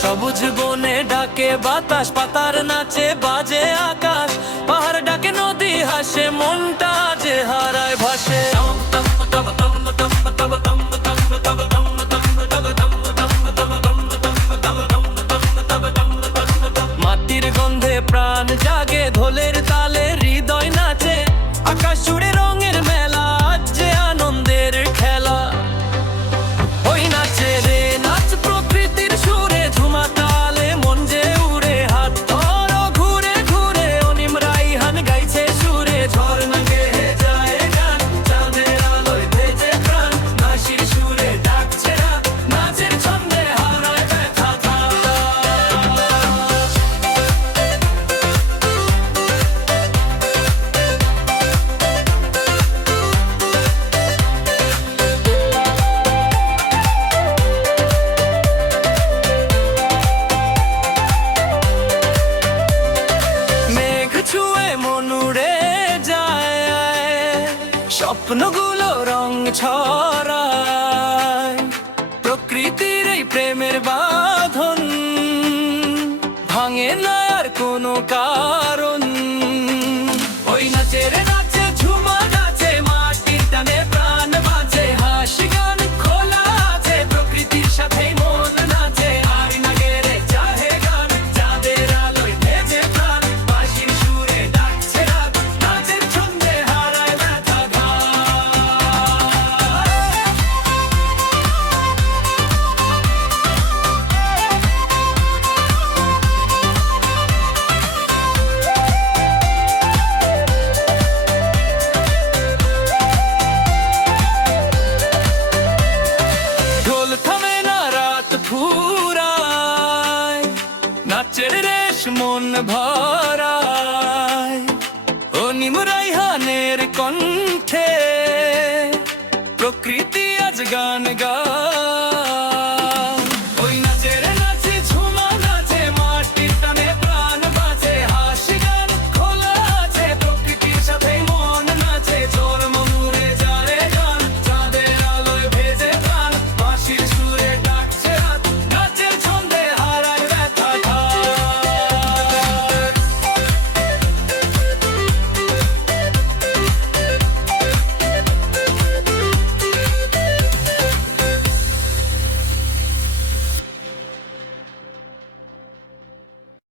সবুজ বনে ডাকে বাতাস, পাতার নাচে বাজে আকাশ, পাহাড় ডাকে নদী হাসে, মনটা যে হারায় ভাসে। মাটির গন্ধে প্রাণ জাগে, ঢোলের তালে হৃদয় নাচে, আকাশ জুড়ে রঙের মেলা, আজ যে আনন্দের খেলা। ওই নাচে রে নাচ প্রকৃতির সুরে, ঝুমা তালে মন যে উড়ে, হাত ধরো ঘুরে ঘুরে, অনিম রাইহান গাইছে সুরে। ঝর্ণা গেয়ে যায় গান, চাঁদের আলোয় ভেজে প্রাণ, হাসির সুরে ডাকছে রাত, নাচের ছন্দে হারায় ব্যথা থাক। মেঘ ছুঁয়ে মন উড়ে যায়, স্বপ্নগুলো রং ছড়ায়, প্রকৃতির এই প্রেমের বাঁধন ভাঙে না আর কোনো কারণ। ওই নাচের নাচে ঝুমা নাচে, মাটির টানে প্রাণ বাজে, হাসি গান খোলা আছে, প্রকৃতির সাথে মন নাচে। আর না গেলে চাহে গান, চাঁদের আলোয় ভেজে প্রাণ, বাঁশির সুরে ডাকছে রাত, নাচের ছন্দে হারায় ব্যথা ঘাত। ঢোল থামে না রাত ফুরায়, নাচের রেশ মন ভরা,